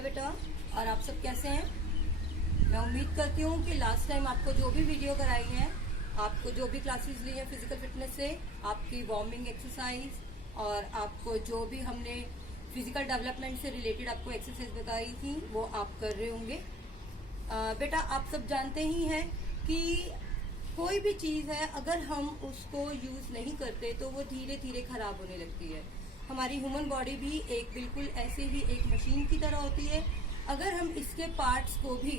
Hello बेटा, और आप सब कैसे हैं। मैं उम्मीद करती हूँ कि लास्ट टाइम आपको जो भी वीडियो कराई है, आपको जो भी क्लासेस ली हैं फिजिकल फिटनेस से, आपकी वार्मिंग एक्सरसाइज और आपको जो भी हमने फिजिकल डेवलपमेंट से रिलेटेड आपको एक्सरसाइज बताई थी वो आप कर रहे होंगे। बेटा, आप सब जानते ही हैं कि कोई भी चीज़ है अगर हम उसको यूज़ नहीं करते तो वो धीरे धीरे खराब होने लगती है। हमारी ह्यूमन बॉडी भी एक बिल्कुल ऐसे ही एक मशीन की तरह होती है। अगर हम इसके पार्ट्स को भी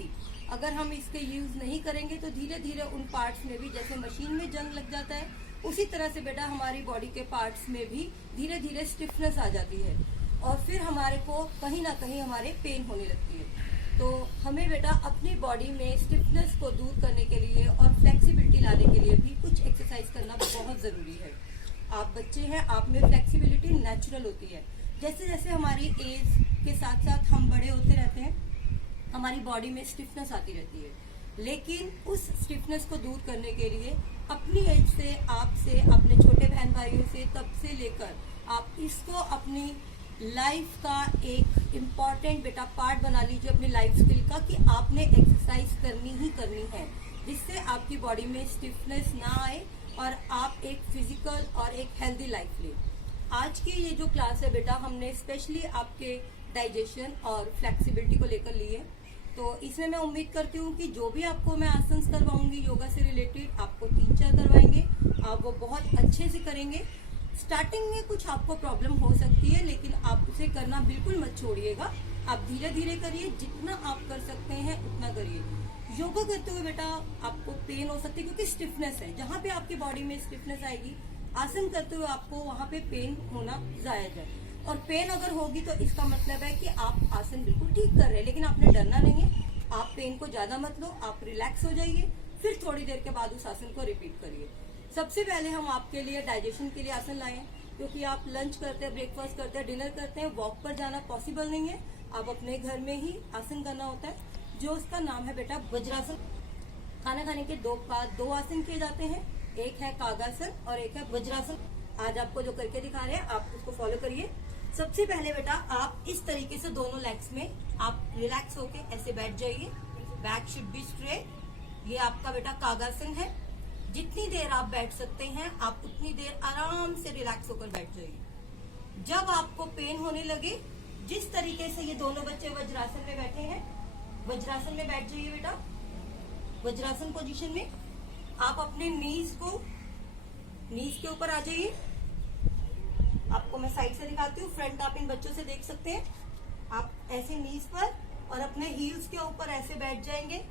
अगर हम इसके यूज़ नहीं करेंगे तो धीरे धीरे उन पार्ट्स में भी, जैसे मशीन में जंग लग जाता है, उसी तरह से बेटा हमारी बॉडी के पार्ट्स में भी धीरे धीरे स्टिफनेस आ जाती है और फिर हमारे को कहीं ना कहीं हमारे पेन होने लगती है। तो हमें बेटा अपनी बॉडी में स्टिफनेस को दूर करने के लिए और फ्लेक्सिबिलिटी लाने के लिए भी कुछ एक्सरसाइज करना बहुत ज़रूरी है। आप बच्चे हैं, आप में फ्लेक्सिबिलिटी नेचुरल होती है। जैसे जैसे हमारी एज के साथ साथ हम बड़े होते रहते हैं, हमारी बॉडी में स्टिफनेस आती रहती है। लेकिन उस स्टिफनेस को दूर करने के लिए अपनी एज से, आपसे, अपने छोटे बहन भाइयों से, तब से लेकर आप इसको अपनी लाइफ का एक इम्पॉर्टेंट बेटा पार्ट बना लीजिए अपनी लाइफ स्किल का, कि आपने एक्सरसाइज करनी ही करनी है, जिससे आपकी बॉडी में स्टिफनेस ना आए और आप एक फिजिकल और एक हेल्दी लाइफ लें। आज की ये जो क्लास है बेटा, हमने स्पेशली आपके डाइजेशन और फ्लेक्सिबिलिटी को लेकर ली है। तो इसमें मैं उम्मीद करती हूँ कि जो भी आपको मैं आसन करवाऊंगी योगा से रिलेटेड, आपको 3-4 करवाएंगे, आप वो बहुत अच्छे से करेंगे। स्टार्टिंग में कुछ आपको प्रॉब्लम हो सकती है, लेकिन आप उसे करना बिल्कुल मत छोड़िएगा। आप धीरे धीरे करिए, जितना आप कर सकते हैं उतना करिए। योगा करते हुए बेटा आपको पेन हो सकती है क्योंकि स्टिफनेस है। जहाँ पे आपकी बॉडी में स्टिफनेस आएगी, आसन करते हुए आपको वहाँ पे पेन होना जायज है। और पेन अगर होगी तो इसका मतलब है कि आप आसन बिल्कुल ठीक कर रहे हैं, लेकिन आपने डरना नहीं है। आप पेन को ज्यादा मत लो, आप रिलैक्स हो जाइए, फिर थोड़ी देर के बाद उस आसन को रिपीट करिए। सबसे पहले हम आपके लिए डाइजेशन के लिए आसन लाए, क्योंकि आप लंच करते हैं, ब्रेकफास्ट करते हैं, डिनर करते हैं, वॉक पर जाना पॉसिबल नहीं है। आप अपने घर में ही आसन करना होता है, जो उसका नाम है बेटा वज्रासन। खाना खाने के दो आसन किए जाते हैं, एक है कागासन और एक है वज्रासन। आज आपको जो करके दिखा रहे हैं आप उसको फॉलो करिए। सबसे पहले बेटा आप इस तरीके से दोनों लेग्स में आप रिलैक्स होके ऐसे बैठ जाइए। Back should be straight. ये आपका बेटा कागासन है। जितनी देर आप बैठ सकते हैं आप उतनी देर आराम से रिलैक्स होकर बैठ जाइए। जब आपको पेन होने लगे, जिस तरीके से ये दोनों बच्चे वज्रासन में बैठे हैं, वज्रासन में बैठ जाइए बेटा। वज्रासन पोजीशन में आप अपने नीज के ऊपर आ जाइए। आपको मैं साइड से दिखाती हूँ, फ्रंट आप इन बच्चों से देख सकते हैं। आप ऐसे नीज पर और अपने हील्स के ऊपर ऐसे बैठ जाएंगे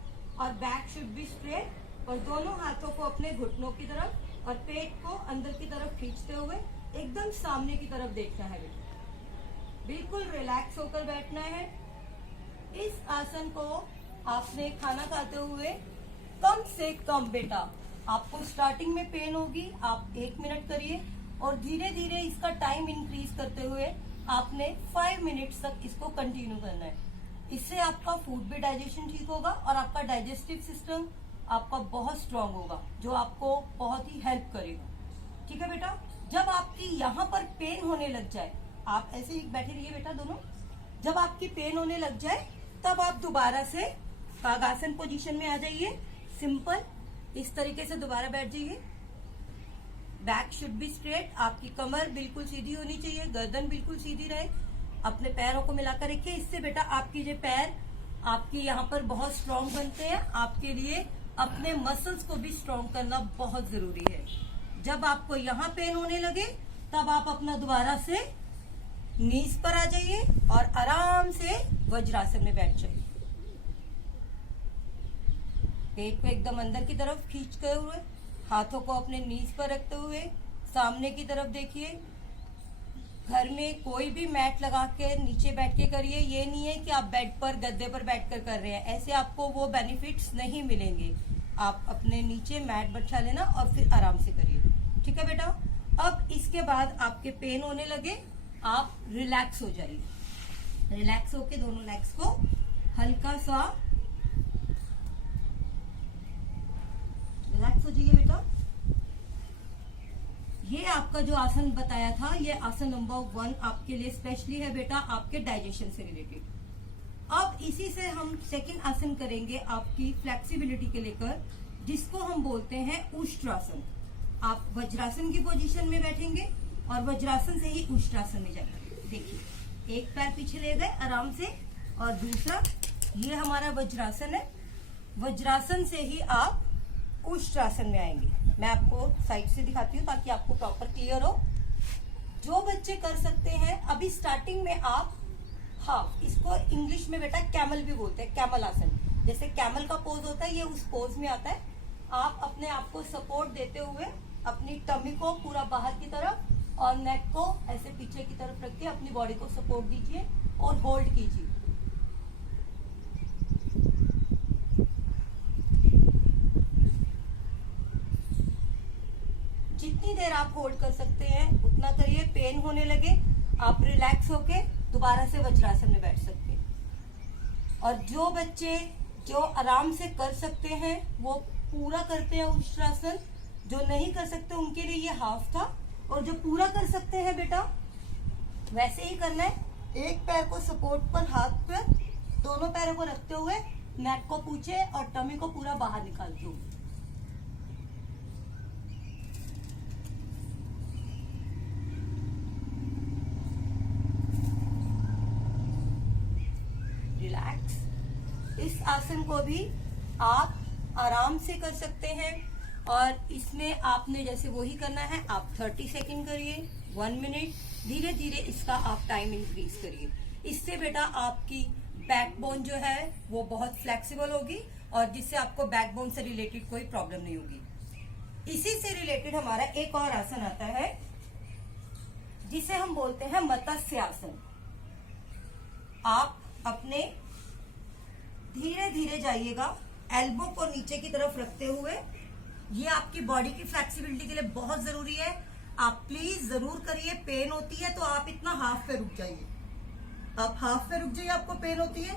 और बैक शुड बी स्ट्रेट, और दोनों हाथों को अपने घुटनों की तरफ और पेट को अंदर की तरफ खींचते हुए एकदम सामने की तरफ देखना है बेटा। बिल्कुल रिलैक्स होकर बैठना है। इस आसन को आपने खाना खाते हुए कम से कम बेटा, आपको स्टार्टिंग में पेन होगी, आप 1 मिनट करिए और धीरे धीरे इसका टाइम इंक्रीज करते हुए आपने 5 मिनट्स तक इसको कंटिन्यू करना है। इससे आपका फूड भी डाइजेशन ठीक होगा और आपका डाइजेस्टिव सिस्टम आपका बहुत स्ट्रांग होगा, जो आपको बहुत ही हेल्प करेगा। ठीक है बेटा। जब आपकी यहाँ पर पेन होने लग जाए, आप ऐसे ही बैठे रहिए बेटा दोनों। जब आपकी पेन होने लग जाए तब आप दोबारा से कागासन पोजीशन में आ जाइए। सिंपल इस तरीके से दोबारा बैठ जाइए। Back should be straight. आपकी कमर बिल्कुल सीधी होनी चाहिए, गर्दन बिल्कुल सीधी रहे। अपने पैरों को मिलाकर रखिए। इससे बेटा आपकी जो पैर आपके यहाँ पर बहुत स्ट्रांग बनते हैं। आपके लिए अपने मसल्स को भी स्ट्रांग करना बहुत जरूरी है। जब आपको यहाँ पेन होने लगे तब आप अपना दोबारा से नीज पर आ जाइए और आराम से वज्रासन में बैठ जाइए। पेट को एकदम अंदर की तरफ खींचते हुए, हाथों को अपने नीज पर रखते हुए सामने की तरफ देखिए। घर में कोई भी मैट लगा के नीचे बैठ के करिए। ये नहीं है कि आप बेड पर, गद्दे पर बैठकर कर रहे हैं, ऐसे आपको वो बेनिफिट्स नहीं मिलेंगे। आप अपने नीचे मैट बिछा लेना और फिर आराम से करिए। ठीक है बेटा। अब इसके बाद आपके पेन होने लगे, आप रिलैक्स हो जाइए। रिलैक्स होके दोनों लेग्स को हल्का सा रिलैक्स हो जाइए बेटा। ये आपका जो आसन बताया था, ये आसन नंबर 1 आपके लिए स्पेशली है बेटा, आपके डाइजेशन से रिलेटेड। अब इसी से हम सेकंड आसन करेंगे आपकी फ्लेक्सिबिलिटी के लेकर, जिसको हम बोलते हैं उष्ट्रासन। आप वज्रासन की पोजीशन में बैठेंगे और वज्रासन से ही उष्ट्रासन में जाएंगे। देखिए, एक पैर पीछे ले गए आराम से, और दूसरा ये हमारा वज्रासन है। वज्रासन से ही आप उष्ट्रासन में आएंगे। मैं आपको साइड से दिखाती हूँ ताकि आपको प्रॉपर क्लियर हो। जो बच्चे कर सकते हैं, अभी स्टार्टिंग में आप इसको इंग्लिश में बेटा कैमल भी बोलते हैं, कैमल आसन। जैसे कैमल का पोज होता है, ये उस पोज में आता है। आप अपने आप को सपोर्ट देते हुए अपनी टमी को पूरा बाहर की तरफ और नेक को ऐसे पीछे की तरफ रख के अपनी बॉडी को सपोर्ट दीजिए और होल्ड कीजिए। जितनी देर आप होल्ड कर सकते हैं उतना करिए। पेन होने लगे आप रिलैक्स होके दोबारा से वज्रासन में बैठ सकते हैं। और जो बच्चे जो आराम से कर सकते हैं वो पूरा करते हैं उष्ट्रासन। जो नहीं कर सकते उनके लिए ये हाफ था, और जो पूरा कर सकते हैं बेटा वैसे ही करना है। एक पैर को सपोर्ट पर, हाथ पर, दोनों पैरों को रखते हुए नेक को पीछे और टमी को पूरा बाहर निकालते हुए। रिलैक्स। इस आसन को भी आप आराम से कर सकते हैं, और इसमें आपने जैसे वही करना है। आप 30 सेकंड करिए, 1 मिनट, धीरे धीरे इसका आप टाइम इंक्रीज करिए। इससे बेटा आपकी बैकबोन जो है वो बहुत फ्लेक्सिबल होगी, और जिससे आपको बैकबोन से रिलेटेड कोई प्रॉब्लम नहीं होगी। इसी से रिलेटेड हमारा एक और आसन आता है जिसे हम बोलते हैं मत्स्य आसन। आप अपने धीरे धीरे जाइएगा, एल्बो को नीचे की तरफ रखते हुए। ये आपकी बॉडी की फ्लेक्सिबिलिटी के लिए बहुत जरूरी है। आप प्लीज जरूर करिए। पेन होती है तो आप इतना हाफ पे रुक जाइए। आप हाफ पे रुक जाइए, आपको पेन होती है,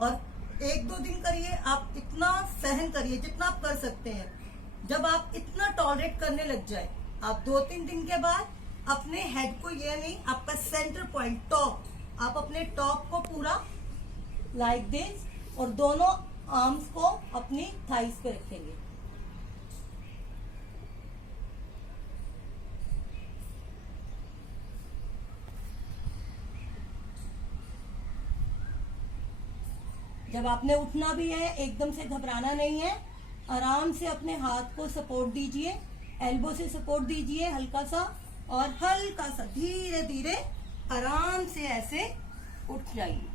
और 1-2 दिन करिए। आप इतना सहन करिए जितना आप कर सकते हैं। जब आप इतना टॉलरेट करने लग जाए, आप 2-3 दिन के बाद अपने हेड को, ये नहीं, आपका सेंटर पॉइंट टॉप, आप अपने टॉप को पूरा लाइक दिस, और दोनों आर्म्स को अपनी थाइस पे रखेंगे। जब आपने उठना भी है, एकदम से घबराना नहीं है। आराम से अपने हाथ को सपोर्ट दीजिए, एल्बो से सपोर्ट दीजिए हल्का सा, और हल्का सा धीरे धीरे आराम से ऐसे उठ जाइए।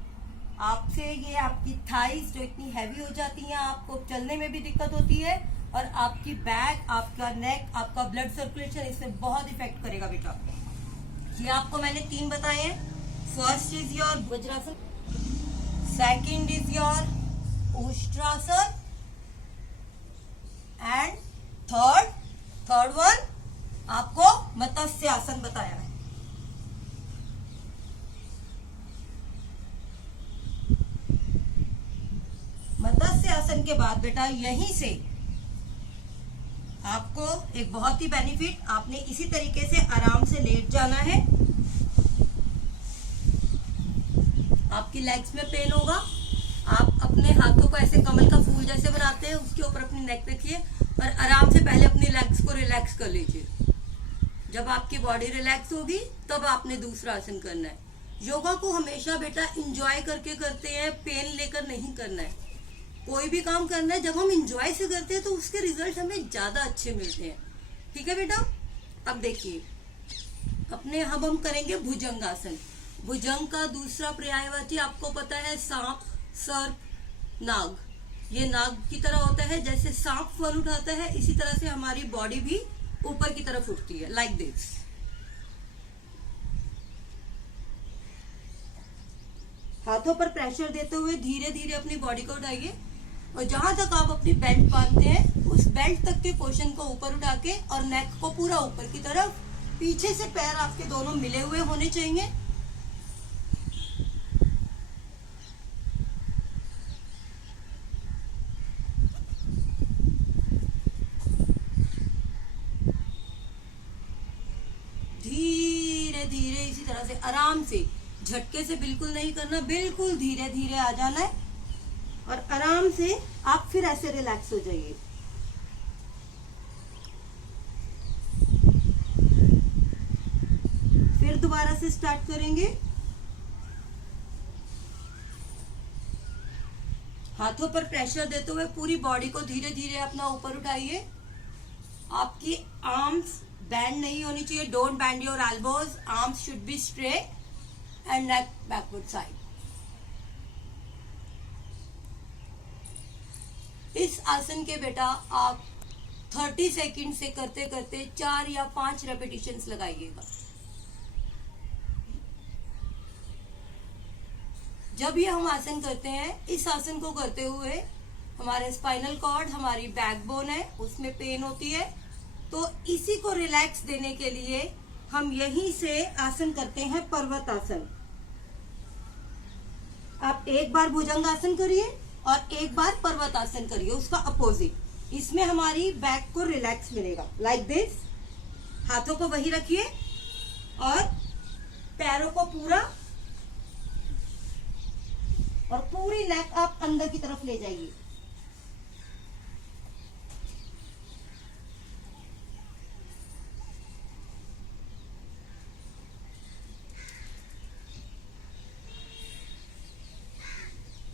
आपसे ये आपकी थाइस जो इतनी हैवी हो जाती हैं, आपको चलने में भी दिक्कत होती है, और आपकी बैक, आपका नेक, आपका ब्लड सर्कुलेशन इसमें बहुत इफेक्ट करेगा बेटा। ये आपको मैंने 3 बताए हैं। First is your vajrasana, second is your Ushtrasana, and third one आपको मत्स्य आसन बताया है। मत्स्य आसन के बाद बेटा यहीं से आपको एक बहुत ही बेनिफिट, आपने इसी तरीके से आराम से लेट जाना है। आपकी लेग्स में पेन होगा। आप अपने हाथों को ऐसे कमल का फूल जैसे बनाते हैं, उसके ऊपर अपनी नेक रखिए और आराम से पहले अपनी लेग्स को रिलैक्स कर लीजिए। जब आपकी बॉडी रिलैक्स होगी तब आपने दूसरा आसन करना है। योगा को हमेशा बेटा इंजॉय करके करते हैं, पेन लेकर नहीं करना है। कोई भी काम करना है जब हम इंजॉय से करते हैं तो उसके रिजल्ट हमें ज्यादा अच्छे मिलते हैं। ठीक है बेटा, अब देखिए अपने हम करेंगे भुजंगासन। भुजंग का दूसरा पर्यायवाची आपको पता है सांप, सर्प, नाग। ये नाग की तरह होता है, जैसे सांप फन उठाता है इसी तरह से हमारी बॉडी भी ऊपर की तरफ उठती है, लाइक दिस। हाथों पर प्रेशर देते हुए धीरे धीरे अपनी बॉडी को उठाइए, और जहां तक आप अपनी बेल्ट बांधते हैं उस बेल्ट तक के पोर्शन को ऊपर उठा के और नेक को पूरा ऊपर की तरफ, पीछे से पैर आपके दोनों मिले हुए होने चाहिए। धीरे धीरे इसी तरह से आराम से झटके से बिल्कुल नहीं करना, बिल्कुल धीरे धीरे आ जाना है और आराम से आप फिर ऐसे रिलैक्स हो जाइए। फिर दोबारा से स्टार्ट करेंगे। हाथों पर प्रेशर देते हुए पूरी बॉडी को धीरे धीरे अपना ऊपर उठाइए। आपकी आर्म्स बैंड नहीं होनी चाहिए, don't band your elbows, arms should be straight and neck backward side. इस आसन के बेटा आप 30 सेकंड से करते करते 4 या 5 रेपिटेशंस लगाइएगा। जब ये हम आसन करते हैं, इस आसन को करते हुए हमारे स्पाइनल कॉर्ड, हमारी बैकबोन है, उसमें पेन होती है, तो इसी को रिलैक्स देने के लिए हम यहीं से आसन करते हैं पर्वत आसन। आप एक बार भुजंगासन करिए और एक बार पर्वत आसन करिए, उसका अपोजिट। इसमें हमारी बैक को रिलैक्स मिलेगा, लाइक दिस। हाथों को वही रखिए और पैरों को पूरा और पूरी नेक आप अंदर की तरफ ले जाइए।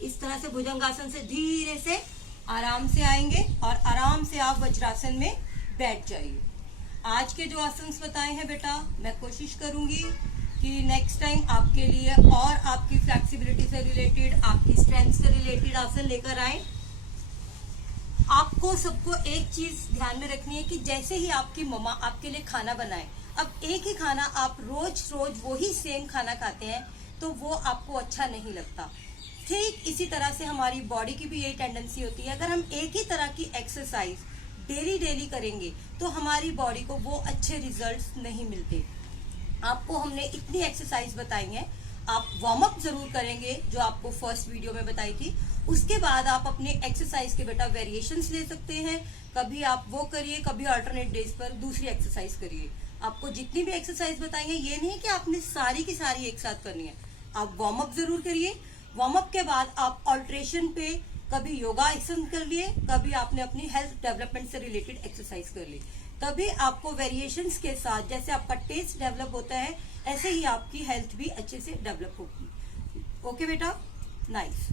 इस तरह से भुजंगासन से धीरे से आराम से आएंगे और आराम से आप वज्रासन में बैठ जाइए। आज के जो आसन बताए हैं बेटा, मैं कोशिश करूंगी कि नेक्स्ट टाइम आपके लिए और आपकी फ्लेक्सिबिलिटी से रिलेटेड, आपकी स्ट्रेंथ से रिलेटेड आसन लेकर आए। आपको सबको एक चीज ध्यान में रखनी है कि जैसे ही आपकी मम्मा आपके लिए खाना बनाए, अब एक ही खाना आप रोज रोज वही सेम खाना खाते हैं तो वो आपको अच्छा नहीं लगता। ठीक इसी तरह से हमारी बॉडी की भी यही टेंडेंसी होती है। अगर हम एक ही तरह की एक्सरसाइज डेली करेंगे तो हमारी बॉडी को वो अच्छे रिजल्ट्स नहीं मिलते। आपको हमने इतनी एक्सरसाइज बताई है, आप वार्म अप जरूर करेंगे जो आपको फर्स्ट वीडियो में बताई थी। उसके बाद आप अपने एक्सरसाइज के बेटा वेरिएशंस ले सकते हैं। कभी आप वो करिए, कभी अल्टरनेट डेज पर दूसरी एक्सरसाइज करिए। आपको जितनी भी एक्सरसाइज बताई है, ये नहीं है कि आपने सारी की सारी एक साथ करनी है। आप वार्म अप जरूर करिए। वार्म अप के बाद आप ऑल्ट्रेशन पे कभी योगा एक्सरसाइज कर लिए, कभी आपने अपनी हेल्थ डेवलपमेंट से रिलेटेड एक्सरसाइज कर ली। तभी आपको वेरिएशंस के साथ, जैसे आपका टेस्ट डेवलप होता है, ऐसे ही आपकी हेल्थ भी अच्छे से डेवलप होगी। ओके बेटा, नाइस।